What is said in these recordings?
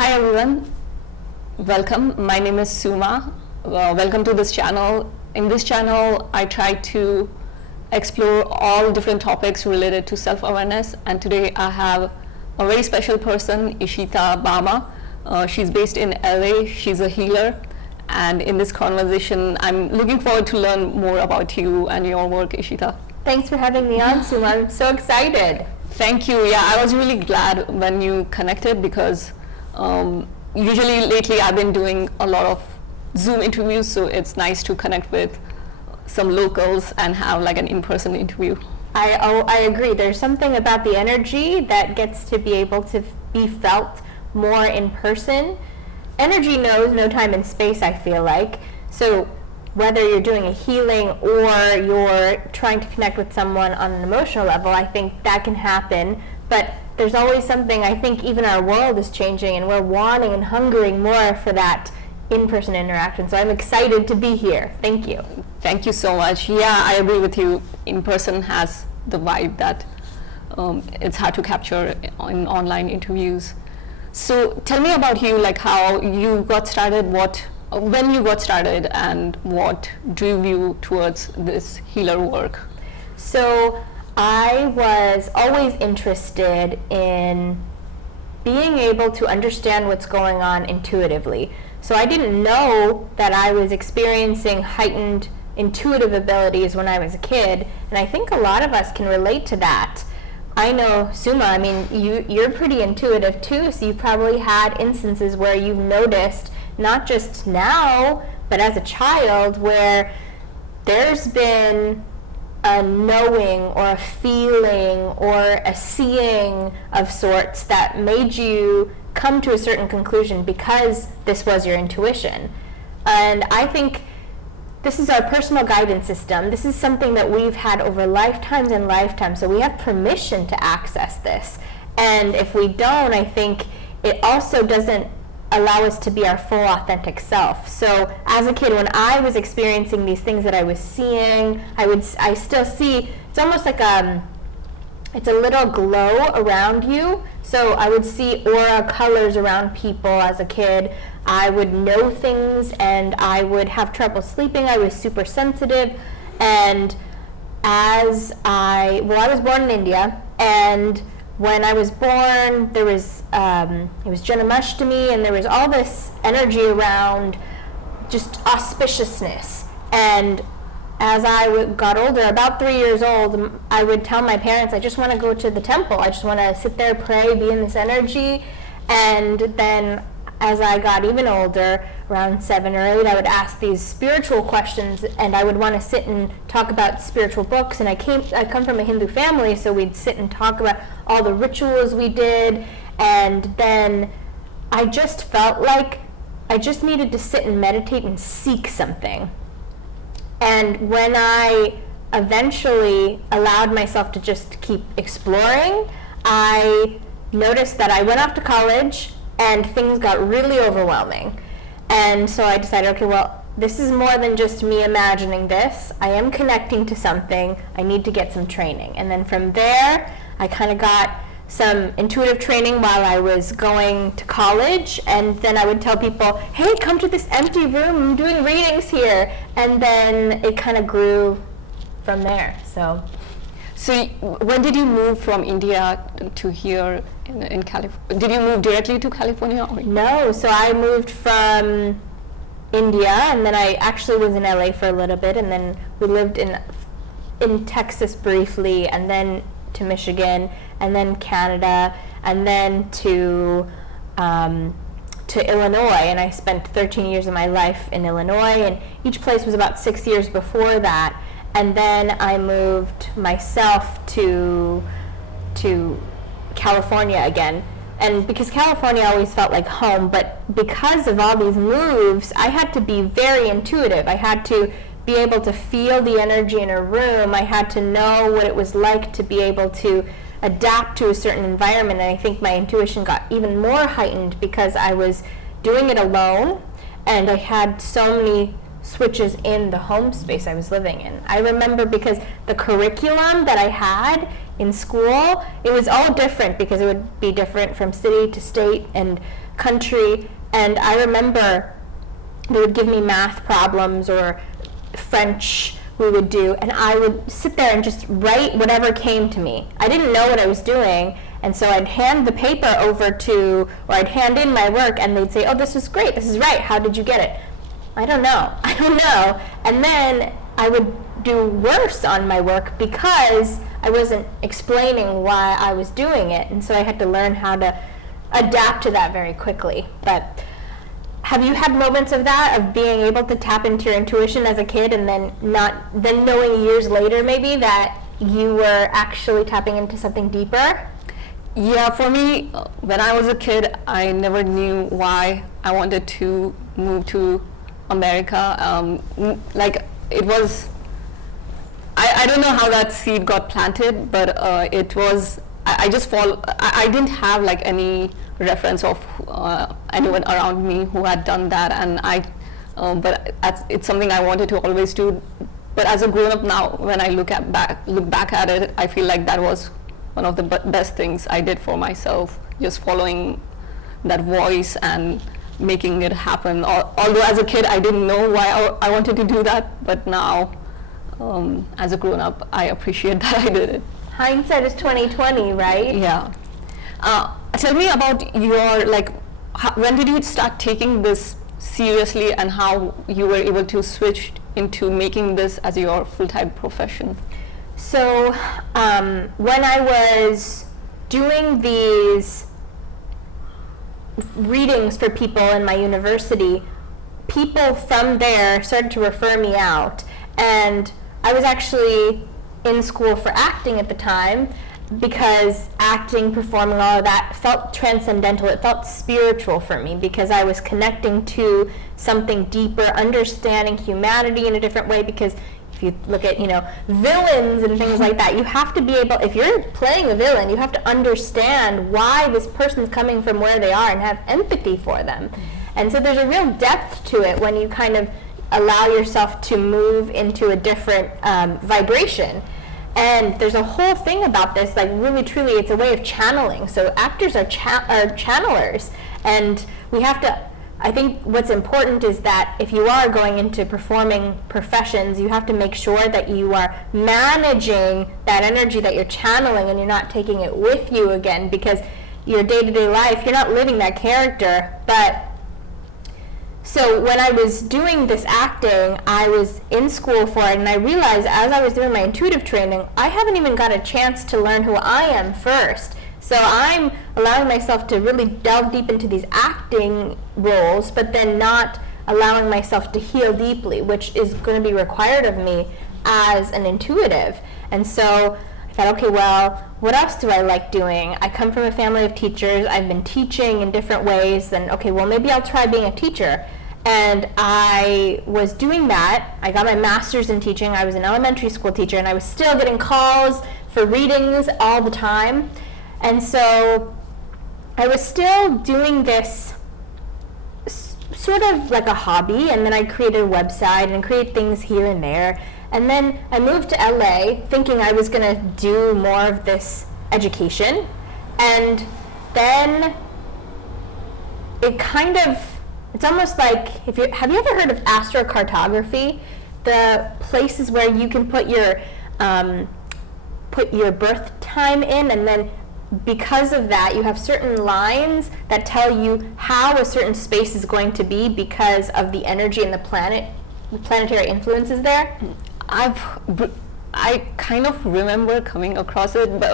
Hi everyone, welcome. My name is Suma. Welcome to this channel. In this channel, I try to explore all different topics related to self-awareness, and today I have a very special person, Ishita Bhama. She's based in LA. She's a healer, and in this conversation, I'm looking forward to learn more about you and your work, Ishita. Thanks for having me on, Suma. I'm so excited. Thank you. Yeah, I was really glad when you connected because usually lately I've been doing a lot of Zoom interviews, so it's nice to connect with some locals and have like an in-person interview. I agree. There's something about the energy that gets to be able to be felt more in person. Energy knows no time and space, I feel like. So whether you're doing a healing or you're trying to connect with someone on an emotional level, I think that can happen. But there's always something, I think even our world is changing and we're wanting and hungering more for that in-person interaction. So I'm excited to be here. Thank you. Thank you so much. Yeah, I agree with you. In-person has the vibe that it's hard to capture in online interviews. So tell me about you, like how you got started, when you got started, and what drew you towards this healer work? So I was always interested in being able to understand what's going on intuitively. So I didn't know that I was experiencing heightened intuitive abilities when I was a kid, and I think a lot of us can relate to that. I know, Suma, I mean, you're pretty intuitive too, so you've probably had instances where you've noticed, not just now, but as a child, where there's been a knowing or a feeling or a seeing of sorts that made you come to a certain conclusion because this was your intuition. And I think this is our personal guidance system. This is something that we've had over lifetimes and lifetimes, so we have permission to access this. And if we don't, I think it also doesn't allow us to be our full authentic self. So as a kid, when I was experiencing these things that I was seeing, I still see, it's almost like it's a little glow around you. So I would see aura colors around people as a kid. I would know things and I would have trouble sleeping. I was super sensitive. And I was born in India, and when I was born, there was it was Janmashtami, and there was all this energy around just auspiciousness. And as I got older, about 3 years old, I would tell my parents, I just want to go to the temple. I just want to sit there, pray, be in this energy. And then as I got even older, around 7 or 8, I would ask these spiritual questions, and I would want to sit and talk about spiritual books. And I come from a Hindu family, so we'd sit and talk about all the rituals we did. And then I just felt like I just needed to sit and meditate and seek something. And when I eventually allowed myself to just keep exploring, I noticed that I went off to college and things got really overwhelming. And so I decided, okay, well, this is more than just me imagining this. I am connecting to something. I need to get some training. And then from there, I kind of got some intuitive training while I was going to college, and then I would tell people, hey, come to this empty room, I'm doing readings here. And then it kind of grew from there. So when did you move from India to here in California? Did you move directly to California? Or? No, so I moved from India, and then I actually was in LA for a little bit, and then we lived in Texas briefly, and then to Michigan, and then Canada, and then to Illinois, and I spent 13 years of my life in Illinois, and each place was about 6 years before that. And then I moved myself to California again. And because California always felt like home, but because of all these moves, I had to be very intuitive. I had to be able to feel the energy in a room. I had to know what it was like to be able to adapt to a certain environment. And I think my intuition got even more heightened because I was doing it alone, and I had so many switches in the home space I was living in. I remember because the curriculum that I had in school, it was all different because it would be different from city to state and country, and I remember they would give me math problems or French we would do, and I would sit there and just write whatever came to me. I didn't know what I was doing, and so I'd hand the paper over to, or I'd hand in my work, and they'd say, oh, this is great, this is right, how did you get it? I don't know. And then I would do worse on my work because I wasn't explaining why I was doing it, and so I had to learn how to adapt to that very quickly. But have you had moments of that, of being able to tap into your intuition as a kid and then knowing years later maybe that you were actually tapping into something deeper? Yeah, for me, when I was a kid, I never knew why I wanted to move to America. Like, it was, I don't know how that seed got planted, but it was, I didn't have like any reference of anyone around me who had done that, and but it's something I wanted to always do. But as a grown-up now, when I look back at it, I feel like that was one of the best things I did for myself, just following that voice and making it happen. Although as a kid I didn't know why I wanted to do that, but now as a grown-up I appreciate that I did it. Hindsight is 20/20, right? Yeah. Tell me about your, like, when did you start taking this seriously and how you were able to switch into making this as your full-time profession? So when I was doing these readings for people in my university, people from there started to refer me out, and I was actually in school for acting at the time, because acting, performing, all of that felt transcendental. It felt spiritual for me because I was connecting to something deeper, understanding humanity in a different way. Because if you look at, villains and things like that, you have to be able, if you're playing a villain, you have to understand why this person's coming from where they are and have empathy for them. And so there's a real depth to it when you kind of allow yourself to move into a different vibration. And there's a whole thing about this, like really truly it's a way of channeling. So actors are channelers, and we have to, I think what's important is that if you are going into performing professions, you have to make sure that you are managing that energy that you're channeling and you're not taking it with you again, because your day-to-day life, you're not living that character. But so when I was doing this acting, I was in school for it, and I realized as I was doing my intuitive training, I haven't even got a chance to learn who I am first. So I'm allowing myself to really delve deep into these acting roles, but then not allowing myself to heal deeply, which is going to be required of me as an intuitive. And so I thought, okay, well, what else do I like doing? I come from a family of teachers. I've been teaching in different ways. Then, okay, well, maybe I'll try being a teacher. And I was doing that. I got my master's in teaching. I was an elementary school teacher, and I was still getting calls for readings all the time. And so I was still doing this sort of like a hobby, and then I created a website and created things here and there. And then I moved to LA thinking I was going to do more of this education. And then it's almost like, have you ever heard of astrocartography? The places where you can put your birth time in, and then because of that, you have certain lines that tell you how a certain space is going to be because of the energy and the planetary influences there. I kind of remember coming across it, but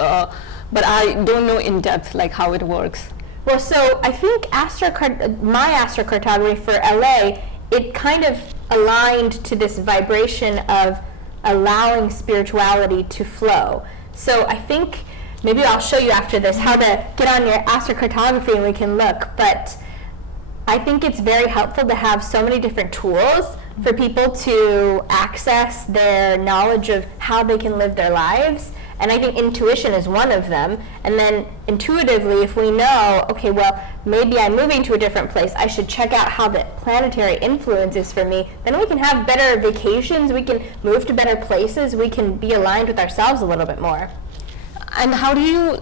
I don't know in depth like how it works. Well, so I think my astrocartography for LA, it kind of aligned to this vibration of allowing spirituality to flow. So I think maybe I'll show you after this how to get on your astrocartography and we can look. But I think it's very helpful to have so many different tools for people to access their knowledge of how they can live their lives. And I think intuition is one of them. And then intuitively, if we know, okay, well, maybe I'm moving to a different place, I should check out how the planetary influence is for me, then we can have better vacations, we can move to better places, we can be aligned with ourselves a little bit more. And how do you,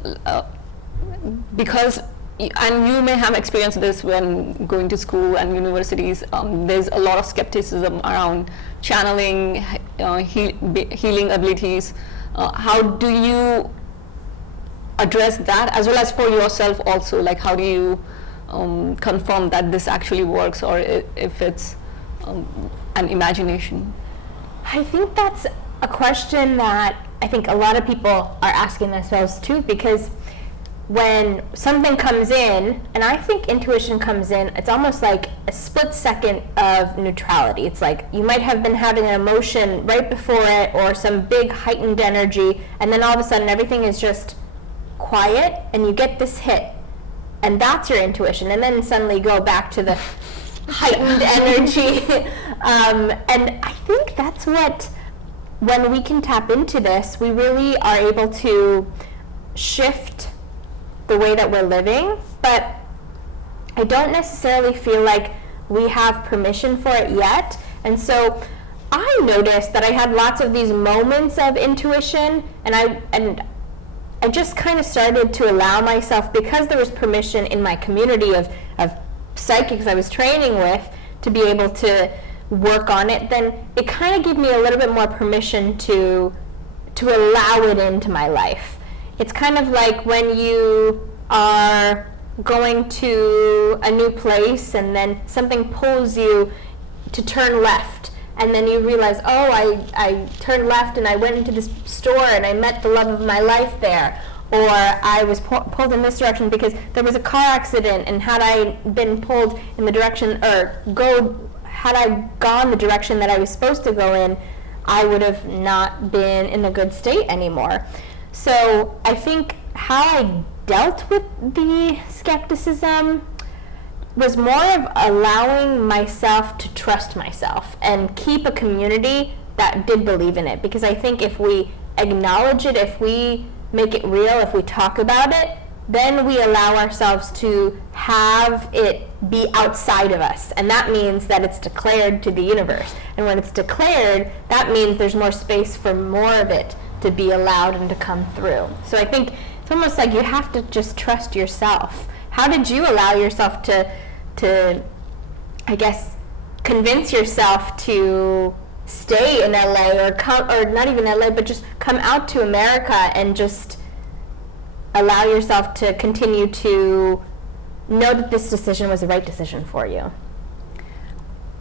because and you may have experienced this when going to school and universities. There's a lot of skepticism around channeling, healing abilities. How do you address that, as well as for yourself also? Like, how do you confirm that this actually works, or if it's an imagination? I think that's a question that I think a lot of people are asking themselves too, because when something comes in, and I think intuition comes in, it's almost like a split second of neutrality. It's like you might have been having an emotion right before it, or some big heightened energy, and then all of a sudden everything is just quiet, and you get this hit, and that's your intuition, and then suddenly go back to the heightened energy. And I think that's what, when we can tap into this, we really are able to shift the way that we're living. But I don't necessarily feel like we have permission for it yet. And so I noticed that I had lots of these moments of intuition, and I just kind of started to allow myself, because there was permission in my community of psychics I was training with, to be able to work on it. Then it kind of gave me a little bit more permission to allow it into my life. It's kind of like when you are going to a new place and then something pulls you to turn left, and then you realize, oh, I turned left and I went into this store and I met the love of my life there. Or I was pulled in this direction because there was a car accident, and had I been pulled in the direction, had I gone the direction that I was supposed to go in, I would have not been in a good state anymore. So I think how I dealt with the skepticism was more of allowing myself to trust myself and keep a community that did believe in it. Because I think if we acknowledge it, if we make it real, if we talk about it, then we allow ourselves to have it be outside of us. And that means that it's declared to the universe. And when it's declared, that means there's more space for more of it to be allowed and to come through. So I think it's almost like you have to just trust yourself. How did you allow yourself to I guess, convince yourself to stay in LA, or not even LA, but just come out to America and just allow yourself to continue to know that this decision was the right decision for you?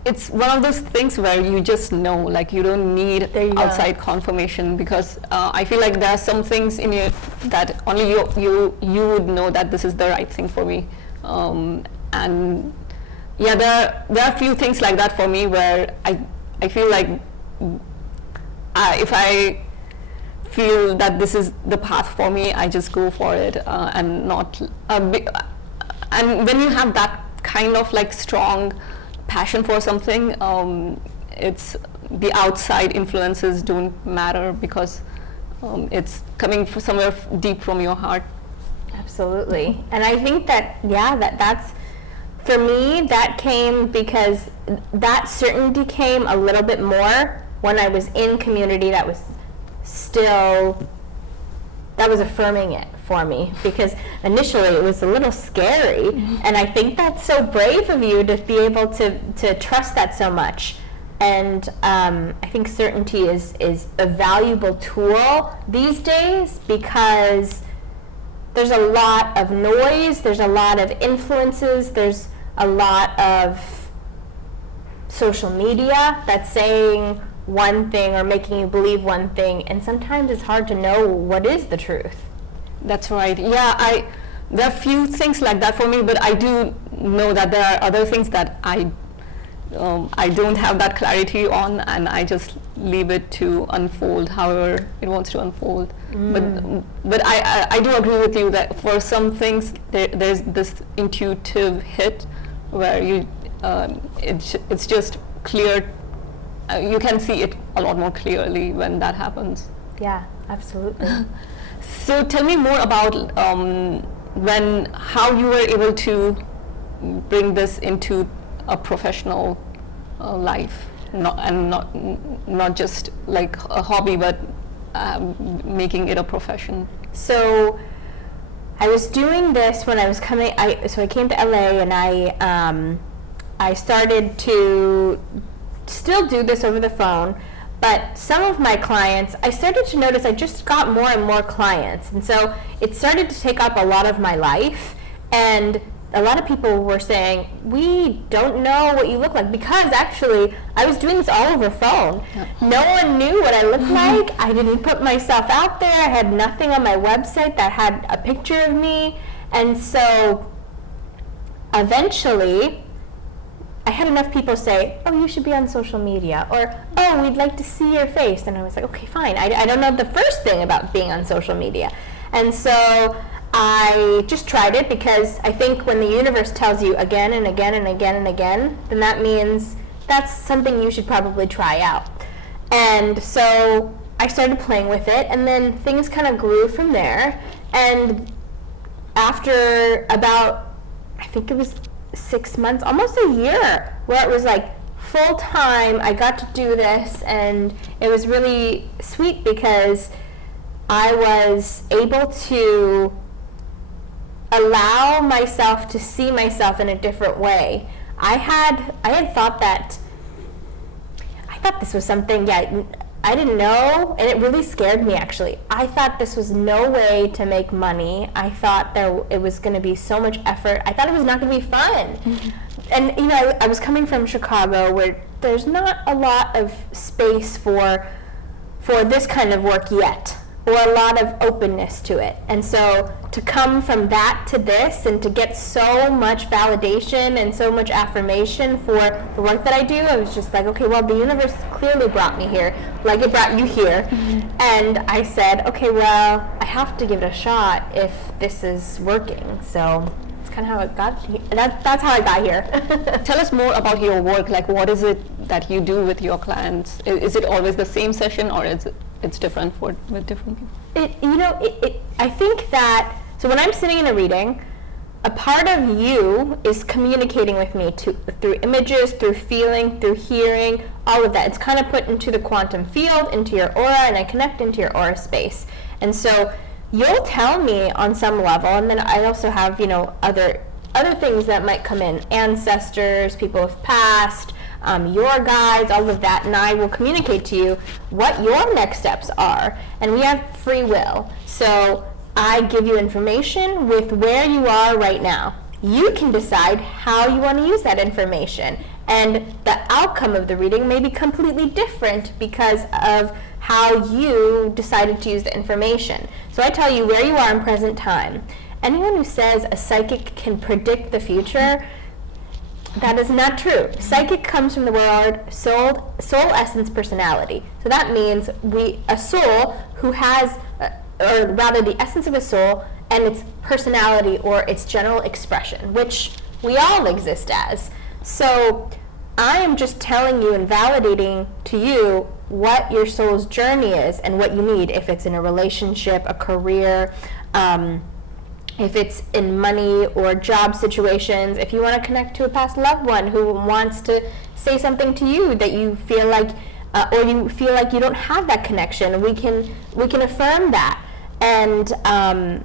It's one of those things where you just know, like you don't need outside confirmation, because I feel like there are some things in you that only you would know that this is the right thing for me. And yeah, there are a few things like that for me where I feel like if I feel that this is the path for me, I just go for it, and not and when you have that kind of like strong passion for something, it's the outside influences don't matter, because it's coming from somewhere deep from your heart. Absolutely. And I think that that's for me, that came because that certainty came a little bit more when I was in community that was affirming it for me, because initially it was a little scary. And I think that's so brave of you to be able to trust that so much. And I think certainty is a valuable tool these days, because there's a lot of noise, there's a lot of influences, there's a lot of social media that's saying one thing or making you believe one thing, and sometimes it's hard to know what is the truth. That's right. Yeah, there are few things like that for me, but I do know that there are other things that I don't have that clarity on, and I just leave it to unfold however it wants to unfold. But I do agree with you that for some things there's this intuitive hit where it's just clear. You can see it a lot more clearly when that happens. Yeah, absolutely. So tell me more about how you were able to bring this into a professional life, not just like a hobby, but making it a profession. So I was doing this when I was coming. So I came to LA, and I started to still do this over the phone. But some of my clients, I started to notice I just got more and more clients, and so it started to take up a lot of my life. And a lot of people were saying, we don't know what you look like, because actually I was doing this all over phone. Yeah. No one knew what I looked like. I didn't put myself out there. I had nothing on my website that had a picture of me. And so eventually I had enough people say, oh, you should be on social media, or, oh, we'd like to see your face. And I was like, okay, fine. I don't know the first thing about being on social media. And so I just tried it, because I think when the universe tells you again and again and again and again, then that means that's something you should probably try out. And so I started playing with it, and then things kind of grew from there. And after about, I think it was 6 months, almost a year, where it was like full time, I got to do this, and it was really sweet because I was able to allow myself to see myself in a different way. I had thought this was something, I didn't know, and it really scared me, actually. I thought this was no way to make money. I thought it was going to be so much effort. I thought it was not going to be fun. Mm-hmm. And I was coming from Chicago, where there's not a lot of space for this kind of work yet, or a lot of openness to it. And so to come from that to this, and to get so much validation and so much affirmation for the work that I do, I was just like, okay, well, the universe clearly brought me here, like it brought you here. Mm-hmm. And I said, okay, well, I have to give it a shot if this is working. So it's kind of how it got here. That's how I got here. Tell us more about your work. Like, what is it that you do with your clients? Is it always the same session, or it's different with different people? I think that, so when I'm sitting in a reading, a part of you is communicating with me through images, through feeling, through hearing, all of that. It's kind of put into the quantum field, into your aura, and I connect into your aura space. And so you'll tell me on some level, and then I also have, other things that might come in, ancestors, people who've passed, your guides, all of that, and I will communicate to you what your next steps are. And we have free will. So I give you information with where you are right now. You can decide how you want to use that information. And the outcome of the reading may be completely different because of how you decided to use the information. So I tell you where you are in present time. Anyone who says a psychic can predict the future, that is not true. Psychic comes from the word soul essence, personality. So that means a soul who has, or rather the essence of a soul and its personality or its general expression, which we all exist as. So I am just telling you and validating to you what your soul's journey is and what you need, if it's in a relationship, a career, if it's in money or job situations, if you want to connect to a past loved one who wants to say something to you that you feel like, or you feel like you don't have that connection, we can affirm that. And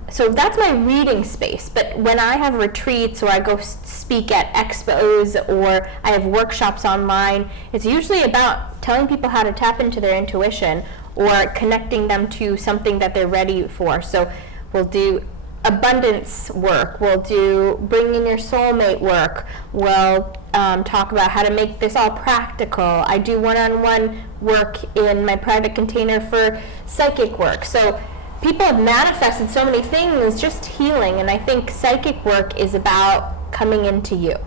so that's my reading space. But when I have retreats, or I go speak at expos, or I have workshops online, it's usually about telling people how to tap into their intuition, or connecting them to something that they're ready for. So we'll do abundance work, we'll do bring in your soulmate work, we'll talk about how to make this all practical. I do one-on-one work in my private container for psychic work. So people have manifested so many things just healing, and I think psychic work is about coming into you.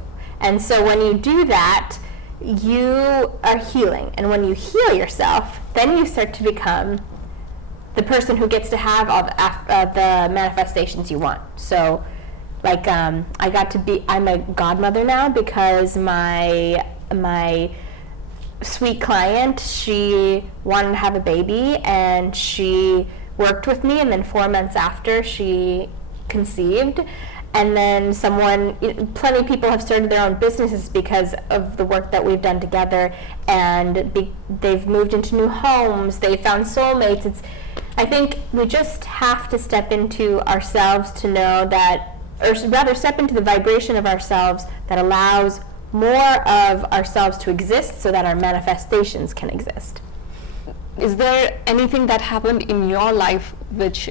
And so when you do that, you are healing, and when you heal yourself, then you start to become the person who gets to have all the manifestations you want. So, like, I'm a godmother now because my sweet client, she wanted to have a baby, and she worked with me, and then 4 months after, she conceived. And then plenty of people have started their own businesses because of the work that we've done together, and they've moved into new homes, they found soulmates. I think we just have to step into ourselves to know that, or rather step into the vibration of ourselves that allows more of ourselves to exist so that our manifestations can exist. Is there anything that happened in your life which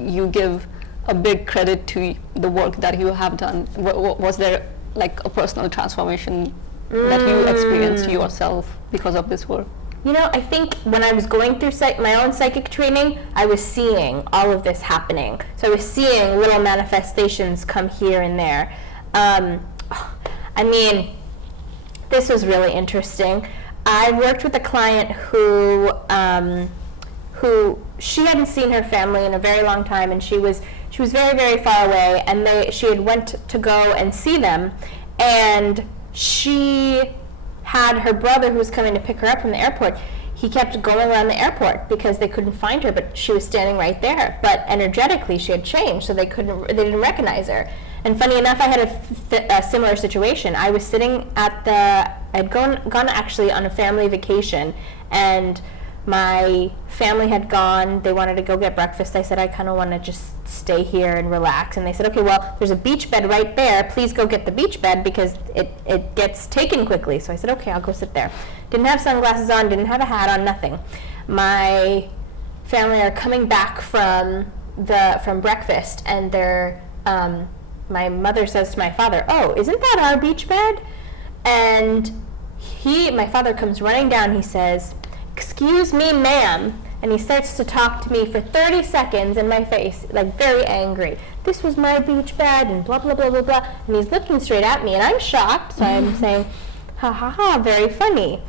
you give a big credit to the work that you have done? Was there like a personal transformation that you experienced yourself because of this work? You know, I think when I was going through my own psychic training, I was seeing all of this happening. So I was seeing little manifestations come here and there. I mean, this was really interesting. I worked with a client who she hadn't seen her family in a very long time, and she was very, very far away, and she had went to go and see them, and she had her brother who was coming to pick her up from the airport. He kept going around the airport because they couldn't find her, but she was standing right there. But energetically, she had changed, so they didn't recognize her. And funny enough, I had a similar situation. I was sitting I'd gone actually on a family vacation, and my family had gone. They wanted to go get breakfast. I said, I kind of want to just stay here and relax. And they said, okay, well, there's a beach bed right there. Please go get the beach bed because it gets taken quickly. So I said, okay, I'll go sit there. Didn't have sunglasses on, didn't have a hat on, nothing. My family are coming back from breakfast, and my mother says to my father, oh, isn't that our beach bed? And my father comes running down. He says, excuse me, ma'am. And he starts to talk to me for 30 seconds in my face, like very angry. This was my beach bed and blah, blah, blah, blah, blah. And he's looking straight at me, and I'm shocked. So I'm saying, ha, ha, ha, very funny.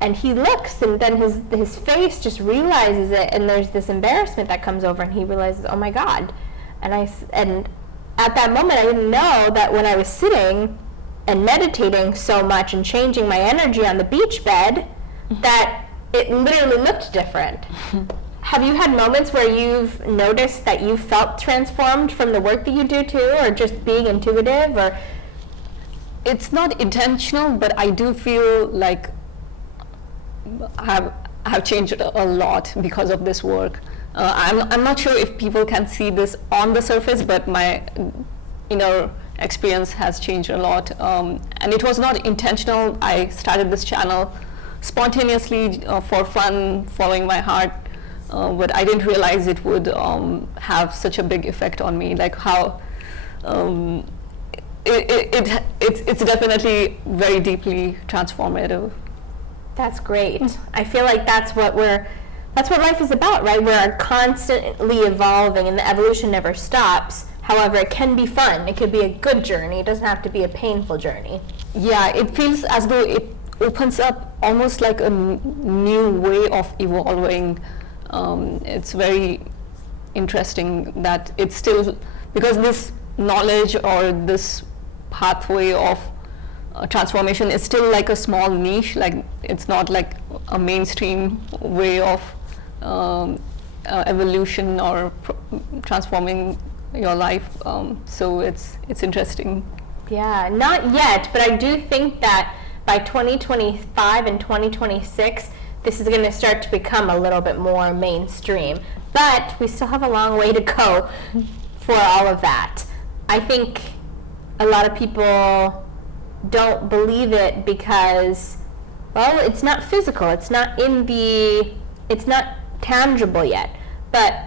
And he looks, and then his face just realizes it, and there's this embarrassment that comes over, and he realizes, oh my God. And at that moment, I didn't know that when I was sitting and meditating so much and changing my energy on the beach bed, that it literally looked different. Have you had moments where you've noticed that you felt transformed from the work that you do too, or just being intuitive? Or it's not intentional, but I do feel like I have changed a lot because of this work. I'm not sure if people can see this on the surface, but my inner experience has changed a lot. And it was not intentional. I started this channel spontaneously for fun, following my heart, but I didn't realize it would have such a big effect on me. Like how it's definitely very deeply transformative. That's great. I feel like that's what life is about, right? We're constantly evolving, and the evolution never stops. However, it can be fun. It could be a good journey. It doesn't have to be a painful journey. Yeah, it feels as though it opens up almost like a new way of evolving. It's very interesting that it's still, because this knowledge or this pathway of transformation is still like a small niche, like it's not like a mainstream way of evolution or transforming your life. So it's interesting. Yeah, not yet, but I do think that by 2025 and 2026, this is going to start to become a little bit more mainstream. But we still have a long way to go for all of that. I think a lot of people don't believe it because, well, it's not physical. It's not tangible yet. But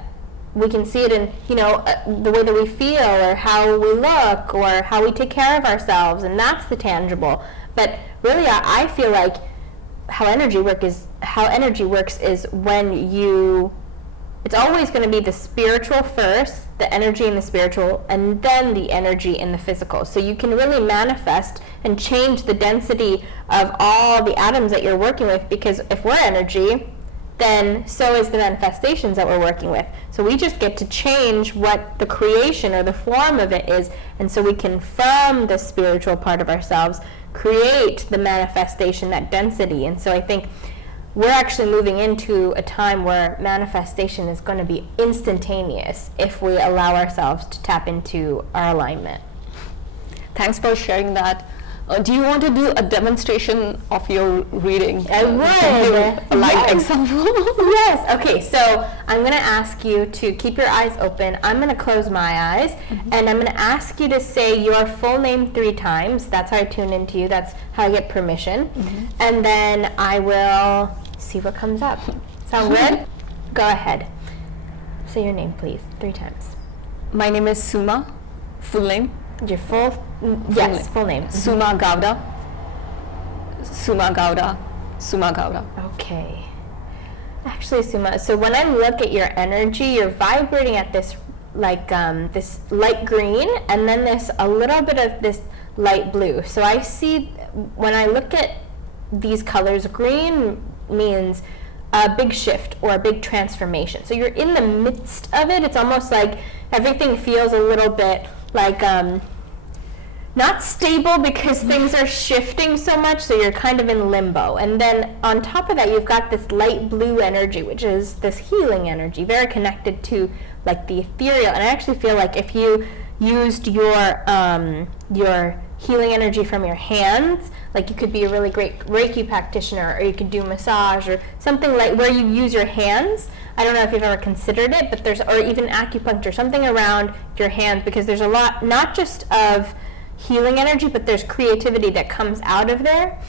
we can see it in, the way that we feel, or how we look, or how we take care of ourselves, and that's the tangible. But really, I feel like how energy works is when it's always going to be the spiritual first, the energy in the spiritual, and then the energy in the physical. So you can really manifest and change the density of all the atoms that you're working with, because if we're energy, then so is the manifestations that we're working with. So we just get to change what the creation or the form of it is, and so we can, from the spiritual part of ourselves, create the manifestation, that density. And so I think we're actually moving into a time where manifestation is going to be instantaneous if we allow ourselves to tap into our alignment. Thanks for sharing that. Do you want to do a demonstration of your reading? I would. Give a live example. Yes. Okay. So I'm going to ask you to keep your eyes open. I'm going to close my eyes, and I'm going to ask you to say your full name 3 times. That's how I tune into you. That's how I get permission. And then I will see what comes up. Sound good? Go ahead. Say your name, please, 3 times. My name is Suma. Full name? Your full full name. Suma Gowda. Suma Gowda. Suma Gowda. Okay. Actually, Suma, so when I look at your energy, you're vibrating at this this light green, and then this a little bit of this light blue. So I see, when I look at these colors, green means a big shift or a big transformation. So you're in the midst of it. It's almost like everything feels a little bit like not stable because things are shifting so much, so you're kind of in limbo. And then on top of that, you've got this light blue energy, which is this healing energy, very connected to like the ethereal. And I actually feel like if you used your healing energy from your hands, like you could be a really great Reiki practitioner, or you could do massage or something like where you use your hands. I don't know if you've ever considered it, but or even acupuncture, something around your hands, because there's a lot, not just of healing energy, but there's creativity that comes out of there.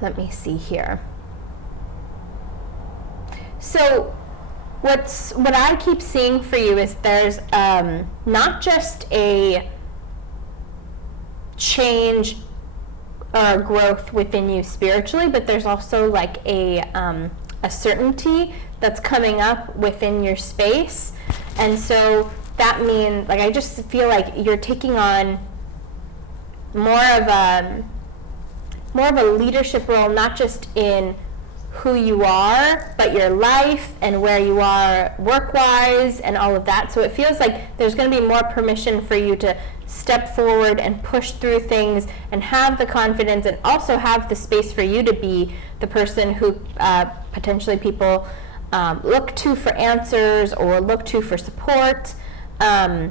Let me see here. So what I keep seeing for you is there's not just a change or growth within you spiritually, but there's also like a certainty that's coming up within your space. And so that means, like, I just feel like you're taking on more of a leadership role, not just in who you are, but your life and where you are work-wise and all of that. So it feels like there's going to be more permission for you to step forward and push through things and have the confidence, and also have the space for you to be the person who potentially people look to for answers or look to for support. Let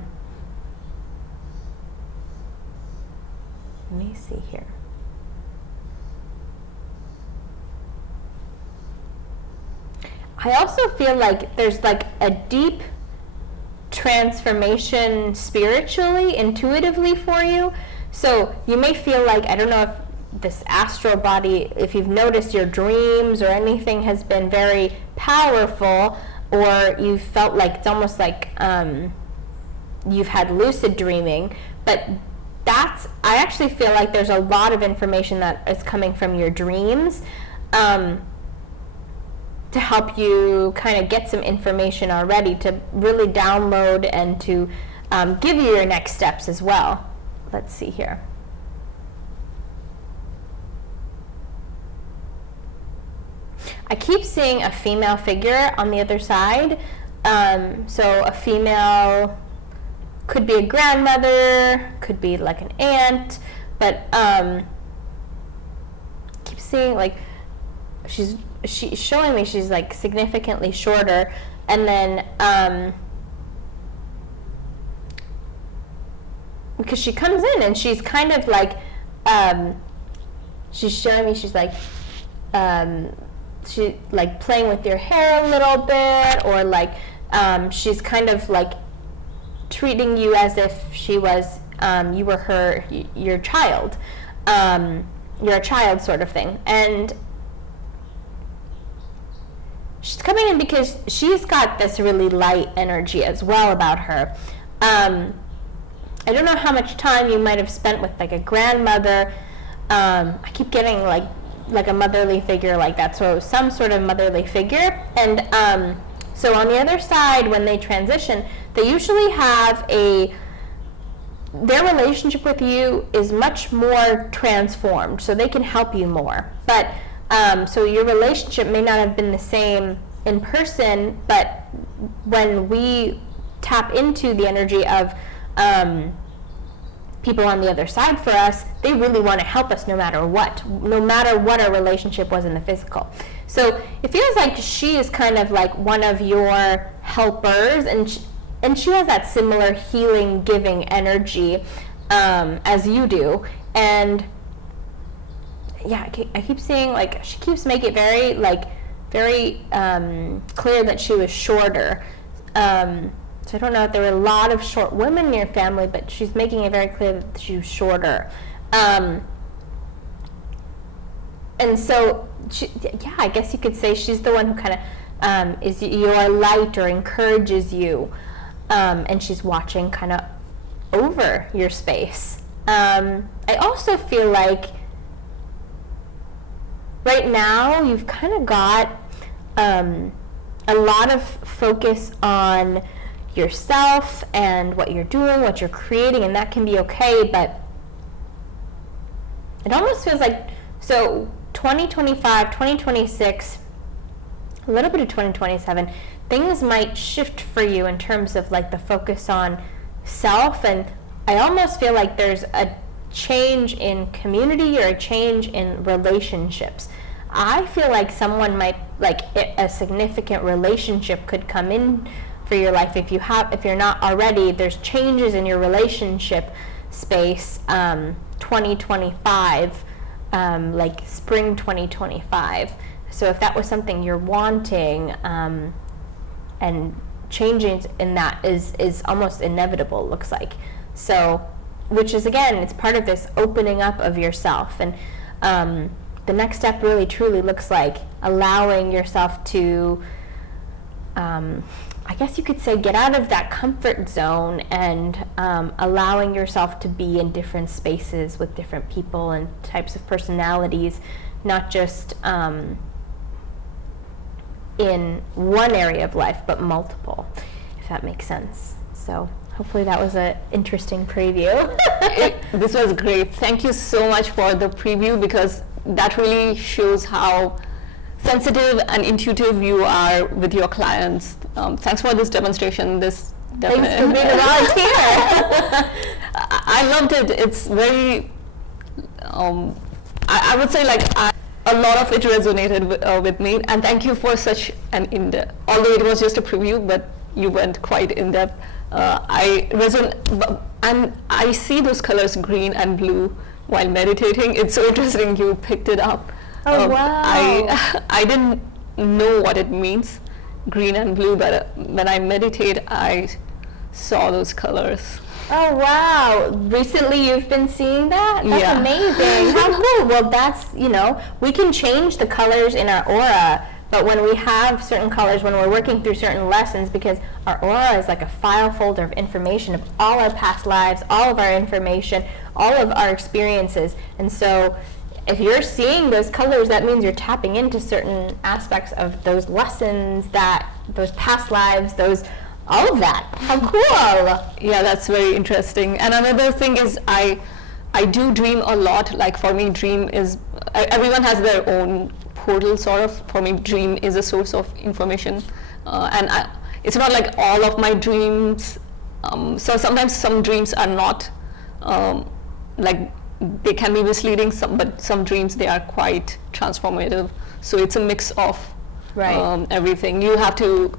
me see here. I also feel like there's like a deep transformation spiritually, intuitively for you. So you may feel like, I don't know if this astral body, if you've noticed your dreams or anything has been very powerful, or you felt like it's almost like you've had lucid dreaming, but I actually feel like there's a lot of information that is coming from your dreams to help you kind of get some information already, to really download and to give you your next steps as well. Let's see here. I keep seeing a female figure on the other side. So a female could be a grandmother, could be like an aunt, but I keep seeing like she's showing me she's like significantly shorter, and then because she comes in and she's kind of like she's showing me she's like she like playing with your hair a little bit, or like she's kind of like treating you as if she was you were your child, you're a child sort of thing. And she's coming in because she's got this really light energy as well about her. I don't know how much time you might have spent with like a grandmother. I keep getting like a motherly figure like that, so some sort of motherly figure. And so on the other side, when they transition, they usually have their relationship with you is much more transformed, so they can help you more. But so your relationship may not have been the same in person, but when we tap into the energy of people on the other side for us, they really want to help us no matter what our relationship was in the physical. So it feels like she is kind of like one of your helpers, and she has that similar healing, giving energy. as you do. And yeah, I keep seeing, like, she keeps making it very clear that she was shorter. So I don't know if there were a lot of short women in your family, but she's making it very clear that she was shorter. And so, I guess you could say she's the one who kind of is your light or encourages you, and she's watching kind of over your space. I also feel like right now you've kind of got a lot of focus on yourself and what you're doing, what you're creating, and that can be okay, but it almost feels like, so 2025, 2026, a little bit of 2027, things might shift for you in terms of like the focus on self, and I almost feel like there's a change in community or a change in relationships. I feel like someone might, like a significant relationship could come in for your life if you're not already. There's changes in your relationship space, 2025, like spring 2025. So if that was something you're wanting, and changing in that is almost inevitable, it looks like. So, which is, again, it's part of this opening up of yourself. And the next step really truly looks like allowing yourself to, I guess you could say, get out of that comfort zone and allowing yourself to be in different spaces with different people and types of personalities, not just in one area of life, but multiple, if that makes sense. So hopefully that was an interesting preview. This was great. Thank you so much for the preview, because that really shows how sensitive and intuitive you are with your clients. Thanks for this demonstration. Thanks for being a volunteer. I loved it. It's very, I would say, like, a lot of it resonated with me, and thank you for such an in-depth, although it was just a preview, but you went quite in-depth. And I see those colors, green and blue, while meditating. It's so interesting you picked it up. Oh, wow. I didn't know what it means, green and blue, but when I meditate, I saw those colors. Oh, wow. Recently you've been seeing that? That's amazing. How cool. Well, that's, we can change the colors in our aura, but when we have certain colors, when we're working through certain lessons, because our aura is like a file folder of information of all our past lives, all of our information, all of our experiences. And so if you're seeing those colors, that means you're tapping into certain aspects of those lessons, those past lives, all of that. How cool. Yeah, that's very interesting. And another thing is I do dream a lot. Like, for me, dream is, everyone has their own portal, sort of. For me, dream is a source of information. It's not like all of my dreams. So sometimes some dreams are not, like, they can be misleading, but some dreams, they are quite transformative. So it's a mix of everything. You have to,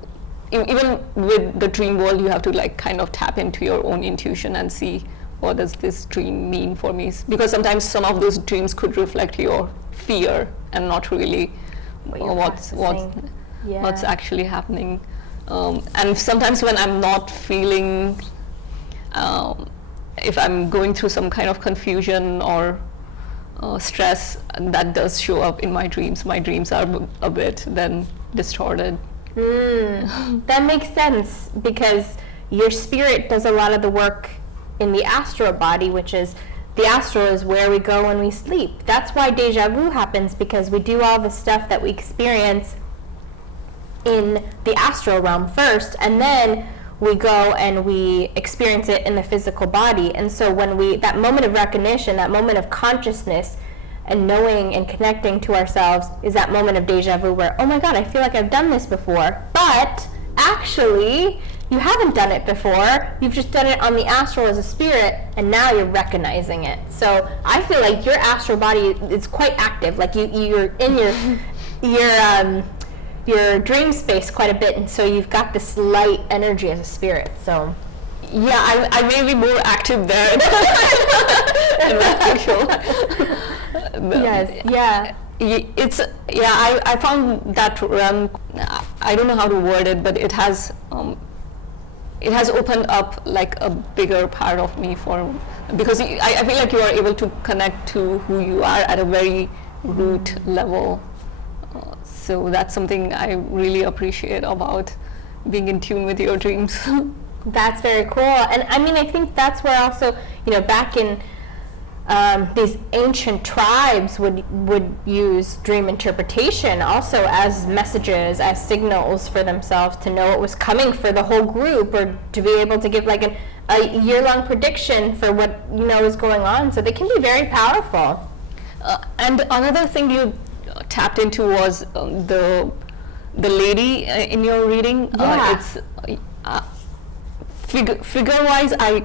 even with the dream world, you have to, like, kind of tap into your own intuition and see, what does this dream mean for me? Because sometimes some of those dreams could reflect your fear and not really what's actually happening. And sometimes when I'm not feeling, if I'm going through some kind of confusion or stress, that does show up in my dreams. My dreams are a bit then distorted. That makes sense, because your spirit does a lot of the work in the astral body, which is, the astral is where we go when we sleep. That's why deja vu happens, because we do all the stuff that we experience in the astral realm first, and then we go and we experience it in the physical body. And so when that moment of recognition, that moment of consciousness and knowing and connecting to ourselves, is that moment of deja vu where, oh my God, I feel like I've done this before, but actually you haven't done it before. You've just done it on the astral as a spirit, and now you're recognizing it. So I feel like your astral body is quite active. Like you're in your dream space quite a bit, and so you've got this light energy as a spirit. So Yeah, I may be more active there in the actual. Yes, yeah. It's I found that realm. I don't know how to word it, but it has opened up like a bigger part of me because I feel like you are able to connect to who you are at a very root level. So that's something I really appreciate about being in tune with your dreams. That's very cool. And I mean, I think that's where also, back in these ancient tribes would use dream interpretation also as messages, as signals for themselves to know what was coming for the whole group, or to be able to give like a year-long prediction for what is going on. So they can be very powerful. And another thing you tapped into was the lady in your reading. Yeah. It's figure-wise, I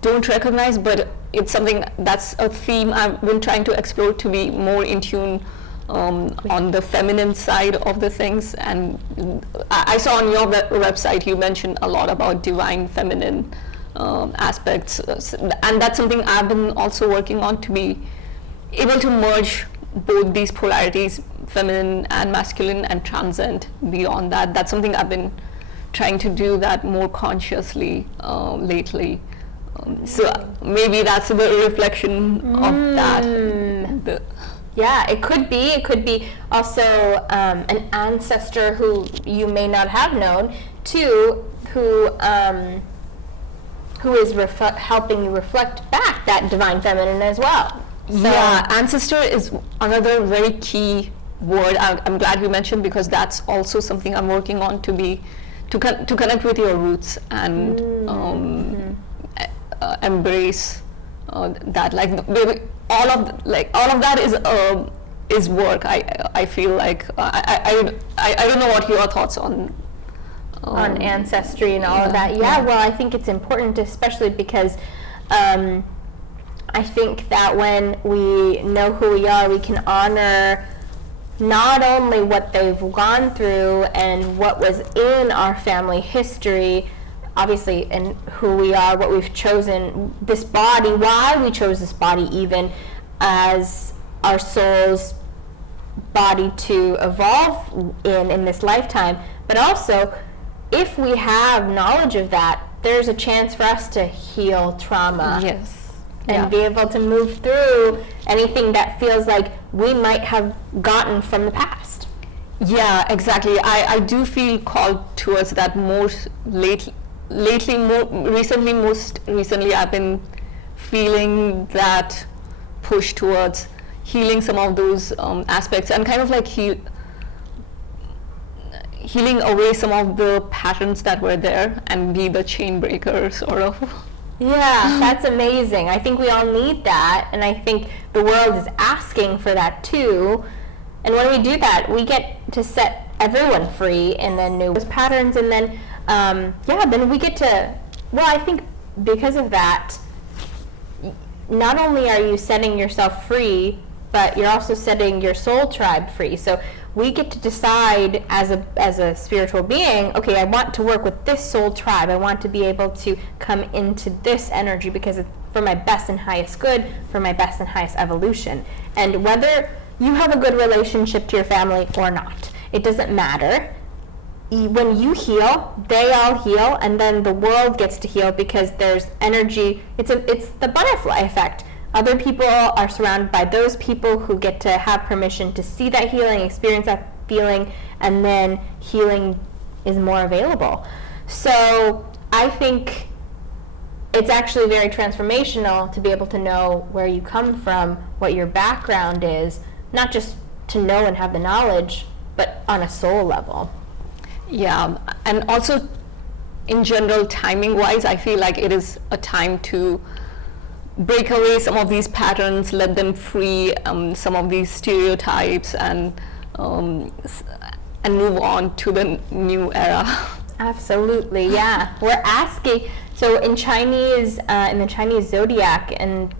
don't recognize, but it's something that's a theme I've been trying to explore, to be more in tune on the feminine side of the things. And I saw on your website you mentioned a lot about divine feminine aspects, and that's something I've been also working on, to be able to merge both these polarities, feminine and masculine, and transcend beyond that. That's something I've been trying to do that more consciously lately. So maybe that's the reflection of that. Yeah, it could be. It could be also an ancestor who you may not have known, too, who is helping you reflect back that divine feminine as well. So, yeah, ancestor is another very key word I'm glad you mentioned, because that's also something I'm working on, to connect with your roots and embrace that. Like maybe all of that is work. I feel like I don't know what your thoughts on ancestry and all of that. Yeah, well, I think it's important, especially because I think that when we know who we are, we can honor not only what they've gone through and what was in our family history, obviously, and who we are, what we've chosen, this body, why we chose this body even as our soul's body to evolve in this lifetime, but also, if we have knowledge of that, there's a chance for us to heal trauma. Yes. And be able to move through anything that feels like we might have gotten from the past. Yeah, exactly. I do feel called towards that most most recently I've been feeling that push towards healing some of those aspects, and kind of like healing away some of the patterns that were there, and be the chain breaker, sort of. Yeah, that's amazing. I think we all need that, and I think the world is asking for that too. And when we do that, we get to set everyone free, and then know those patterns, and then then we get to, well, I think because of that, not only are you setting yourself free, but you're also setting your soul tribe free. So we get to decide as a spiritual being, okay, I want to work with this soul tribe. I want to be able to come into this energy because it's for my best and highest good, for my best and highest evolution. And whether you have a good relationship to your family or not, it doesn't matter. When you heal, they all heal, and then the world gets to heal because there's energy. It's the butterfly effect. Other people are surrounded by those people who get to have permission to see that healing, experience that feeling, and then healing is more available. So I think it's actually very transformational to be able to know where you come from, what your background is, not just to know and have the knowledge, but on a soul level. Yeah, and also in general, timing-wise, I feel like it is a time to break away some of these patterns, let them free some of these stereotypes, and move on to the new era. Absolutely, yeah. We're asking, so in Chinese, in the Chinese zodiac, and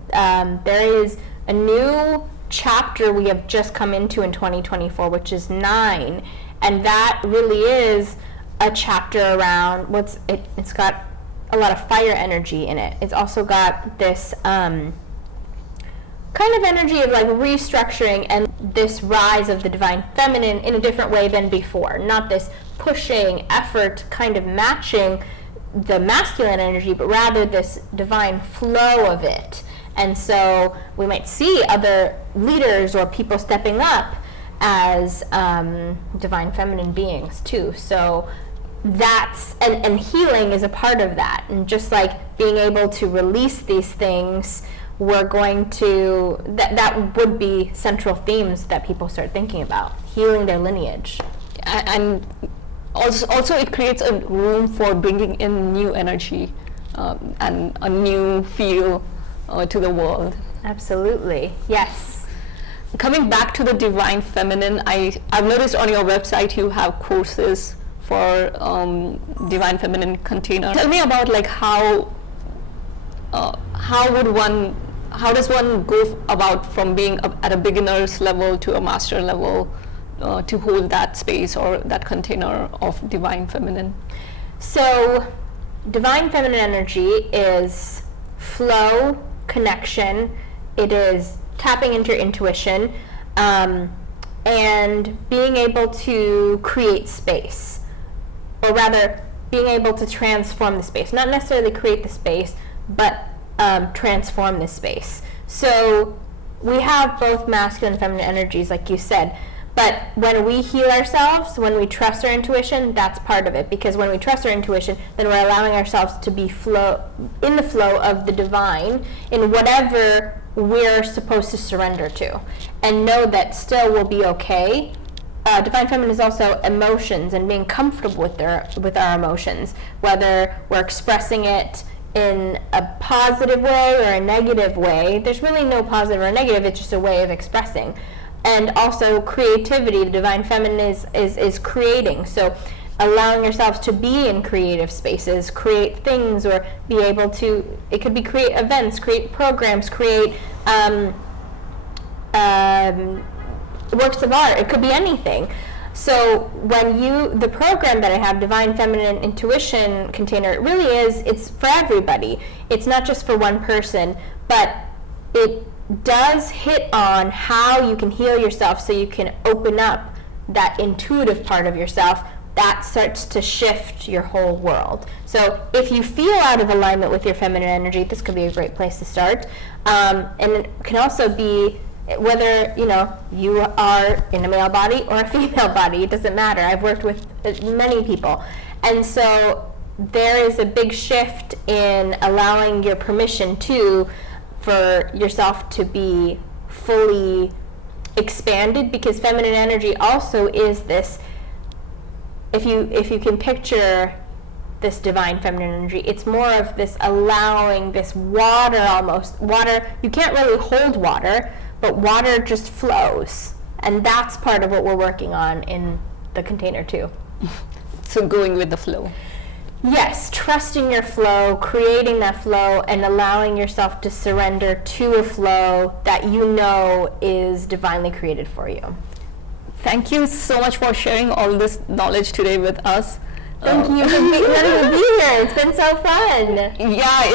there is a new chapter we have just come into in 2024, which is 9, and that really is a chapter around it's got a lot of fire energy in it. It's also got this kind of energy of like restructuring and this rise of the divine feminine in a different way than before. Not this pushing effort kind of matching the masculine energy, but rather this divine flow of it. And so we might see other leaders or people stepping up as divine feminine beings too. So that's, and healing is a part of that. And just like being able to release these things, we're going to, that would be central themes that people start thinking about, healing their lineage. And also it creates a room for bringing in new energy and a new feel to the world. Absolutely, yes. Coming back to the divine feminine, I've noticed on your website you have courses for divine feminine container. Tell me about like how does one go about from being at a beginner's level to a master level to hold that space or that container of divine feminine? So divine feminine energy is flow, connection, it is tapping into your intuition, and being able to create space, or rather being able to transform the space. Not necessarily create the space, but transform the space. So we have both masculine and feminine energies, like you said, but when we heal ourselves, when we trust our intuition, that's part of it. Because when we trust our intuition, then we're allowing ourselves to be in the flow of the divine in whatever we're supposed to surrender to, and know that still we'll be okay. Divine feminine is also emotions and being comfortable with our emotions, whether we're expressing it in a positive way or a negative way. There's really no positive or negative, it's just a way of expressing. And also creativity, the divine feminine is creating. So allowing yourselves to be in creative spaces, create things, or be able to, it could be create events, create programs, create works of art, it could be anything. So when the program that I have, Divine Feminine Intuition Container, it really is, it's for everybody. It's not just for one person, but it does hit on how you can heal yourself so you can open up that intuitive part of yourself that starts to shift your whole world. So if you feel out of alignment with your feminine energy, this could be a great place to start. And it can also be whether you are in a male body or a female body, it doesn't matter. I've worked with many people. And so there is a big shift in allowing your permission for yourself to be fully expanded, because feminine energy also is this, if you can picture this divine feminine energy, it's more of this allowing, this water almost. Water, you can't really hold water, but water just flows. And that's part of what we're working on in the container too. So going with the flow. Yes, trusting your flow, creating that flow, and allowing yourself to surrender to a flow that you know is divinely created for you. Thank you so much for sharing all this knowledge today with us. Thank you for letting me be here. It's been so fun. Yeah,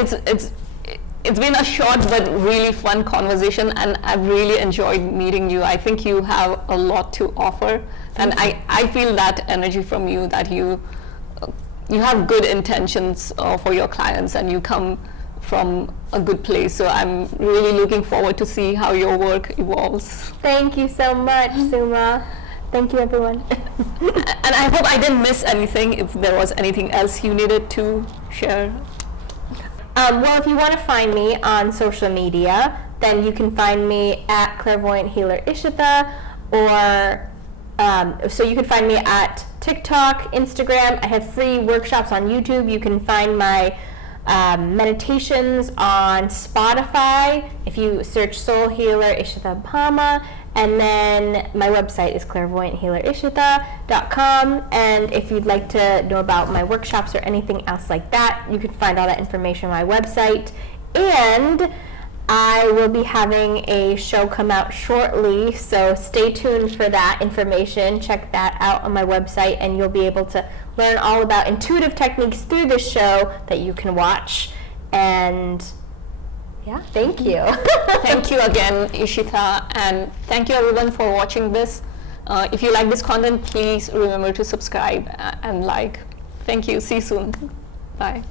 it's been a short but really fun conversation, and I've really enjoyed meeting you. I think you have a lot to offer, and I feel that energy from you, that you have good intentions for your clients, and you come from a good place. So I'm really looking forward to see how your work evolves. Thank you so much, Suma. Thank you, everyone. And I hope I didn't miss anything, if there was anything else you needed to share. Well, if you want to find me on social media, then you can find me at Clairvoyant Healer Ishita, or so you can find me at TikTok, Instagram. I have free workshops on YouTube. You can find my meditations on Spotify if you search Soul Healer Ishita Bhama, and then my website is clairvoyanthealerishita.com. And if you'd like to know about my workshops or anything else like that, you can find all that information on my website. And I will be having a show come out shortly, so stay tuned for that information. Check that out on my website, and you'll be able to learn all about intuitive techniques through this show that you can watch. And yeah, thank you. Thank you again, Ishita, and thank you everyone for watching this. If you like this content, please remember to subscribe and like. Thank you. See you soon. Bye.